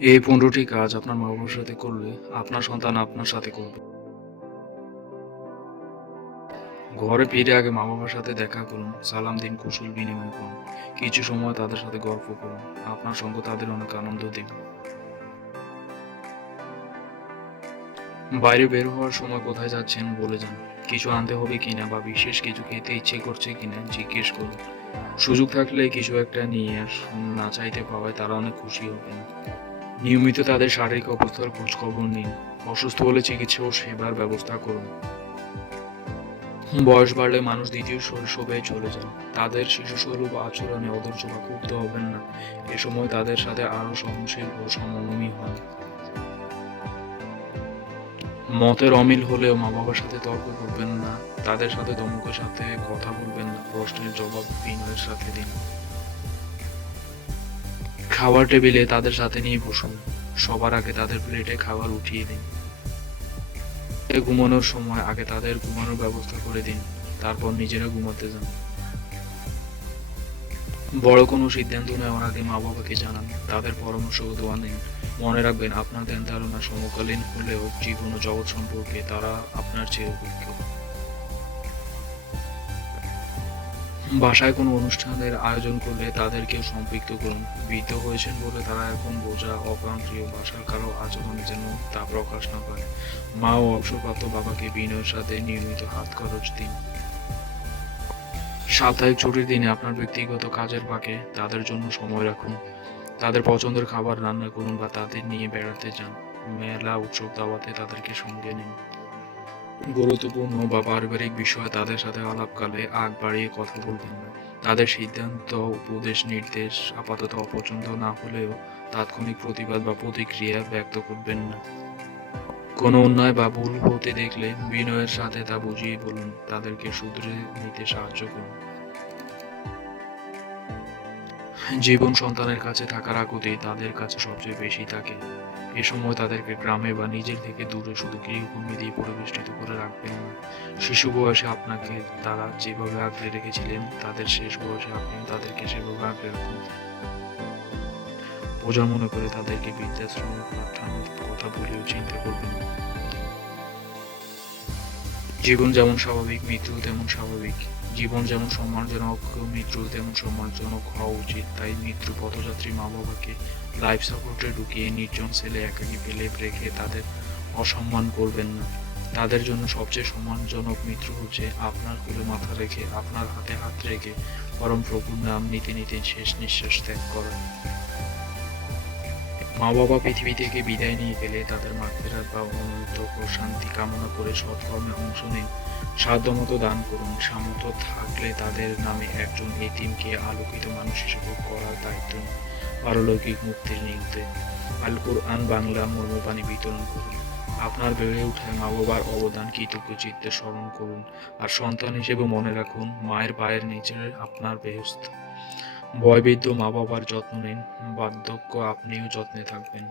এই 15টি কাজ আপনার মা-বাবার সাথে করলে আপনার সন্তান আপনার সাথে করবে। ঘরে ফিরে আগে মা-বাবার সাথে দেখা করুন, সালাম দিন, কুশল বিনিময় করুন। কিছু সময় তাদের সাথে গল্প করুন। আপনার সঙ্গ তাদের অনেক আনন্দ দেবে। বাইরে বের হওয়ার সময় কোথায় যাচ্ছেন বলে যান। কিছু আনতে হবে কিনা বা বিশেষ কিছু খেতে ইচ্ছে করছে কিনা জিজ্ঞেস করুন। সুযোগ থাকলে কিছু একটা নিয়ে আসুন, না চাইতে পাওয়ায় তারা অনেক খুশি হবেন। নিয়মিত তাদের শারীরিক অবস্থার খোঁজ খবর নিন। অসুস্থ হলে চিকিৎসা ও সেবার ব্যবস্থা করুন। বয়স বাড়লে মানুষ দ্বিতীয় শৈশবে চলে যান। তাদের শিশুসুলভ আচরণে অধৈর্য বা ক্ষুব্ধ হবেন না। এ সময় তাদের সাথে আরো সহনশীল ও সমমনী হন। মতের অমিল হলেও মা-বাবার সাথে তর্ক করবেন না। তাদের সাথে ধমকের সাথে কথা বলবেন না। প্রশ্নের জবাব বিনয়ের সাথে দিন। খাবার টেবিলে তাদের সাথে নিয়ে বসুন। সবার আগে তাদের প্লেটে খাবার উঠিয়ে দিন। ঘুমানোর সময় আগে তাদের ঘুমানোর ব্যবস্থা করে দিন। তারপর নিজেরা ঘুমাতে যান। বড় কোনো সিদ্ধান্ত নেওয়ার আগে মা-বাবাকে জানান। তাদের পরামর্শ ও দোয়া নিন। মনে রাখবেন, আপনার ধ্যান ধারণা সমকালীন হলেও জীবন ও জগৎ সম্পর্কে তারা আপনার চেয়ে অভিজ্ঞ। বাসায় কোনো অনুষ্ঠানের আয়োজন করলে তাদেরকেও সম্পৃক্ত করুন। বৃদ্ধ হয়েছেন বলে তারা এখন বোঝা, অপ্রান্তীয়, বাসার কারো আচরণে যেন তা প্রকাশ না পায়। মা ও অবসরপ্রাপ্ত বাবাকে বিনয়ের সাথে নিয়মিত হাত খরচ দিন। সাপ্তাহিক ছুটির দিনে আপনার ব্যক্তিগত কাজের ফাঁকে তাদের জন্য সময় রাখুন। তাদের পছন্দের খাবার রান্না করুন বা তাদের নিয়ে বেড়াতে যান। মেলা, উৎসব, দাওয়াতে তাদেরকে সঙ্গে নিন। গুরুত্বপূর্ণ বা পারিবারিক বিষয়ে তাদের সাথে আলাপকালে আগ বাড়িয়ে কথা বলবেন না। তাদের সিদ্ধান্ত, উপদেশ, নির্দেশ আপাতত অপছন্দ না হলেও তাৎক্ষণিক প্রতিবাদ বা প্রতিক্রিয়া ব্যক্ত করবেন না। কোনো অন্যায় বা ভুল হতে দেখলে বিনয়ের সাথে তা বুঝিয়ে বলুন। তাদেরকে শুধরে নিতে সাহায্য করুন। জীবন সন্তানের কাছে থাকার আকুতি তাদের কাছে সবচেয়ে বেশি থাকে। এ সময় তাদেরকে গ্রামে বা নিজের থেকে দূরে শুধু গৃহকর্মী দিয়ে পরিবেষ্টিত করে রাখবেন না। শিশু বয়সে আপনাকে তারা যেভাবে আগলে রেখেছিলেন, তাদের শেষ বয়সে আপনি তাদেরকে সেভাবে আগলে রাখুন। বোঝা মনে করে তাদেরকে বৃদ্ধাশ্রমে পাঠানোর কথা বলেও চিন্তা করবেন না। জীবন যেমন স্বাভাবিক, মৃত্যু তেমন স্বাভাবিক। জীবন যেমন সম্মানজনক, মৃত্যু তেমন সম্মানজনক হওয়া উচিত। তাই মৃত্যু পথযাত্রী মা-বাবাকে লাইফ সাপোর্টে ঢুকিয়ে নির্জন সেলে একাকী ফেলে রেখে তাদের অসম্মান করবেন না। তাদের জন্য সবচেয়ে সম্মানজনক মৃত্যু হচ্ছে আপনার কোলে মাথা রেখে, আপনার হাতে হাত রেখে পরম প্রভুর নাম নিতে নিতে শেষ নিঃশ্বাস ত্যাগ করা। মা-বাবা পৃথিবী থেকে বিদায় নিয়ে গেলে তাদের মাগফিরাত বা অনন্ত শান্তি কামনা করে সৎকর্মে অংশ নিন। সাধ্যমতো দান করুন। সামর্থ্য থাকলে তাদের নামে একজন এতিমকে আলোকিত মানুষ হিসেবে করার দায়িত্ব নিন। পারলৌকিক মুক্তির নিমিত্তে আল কুরআন বাংলা মর্মবাণী বিতরণ করুন। আপনার বেড়ে ওঠা মা-বাবার অবদান কৃতজ্ঞ চিত্তে স্মরণ করুন। আর সন্তান হিসেবে মনে রাখুন, মায়ের পায়ের নিচে আপনার বেহেশত। বয়োবৃদ্ধ মা-বাবার যত্ন নিন। বার্ধক্য আপনিও যত্নে থাকবেন।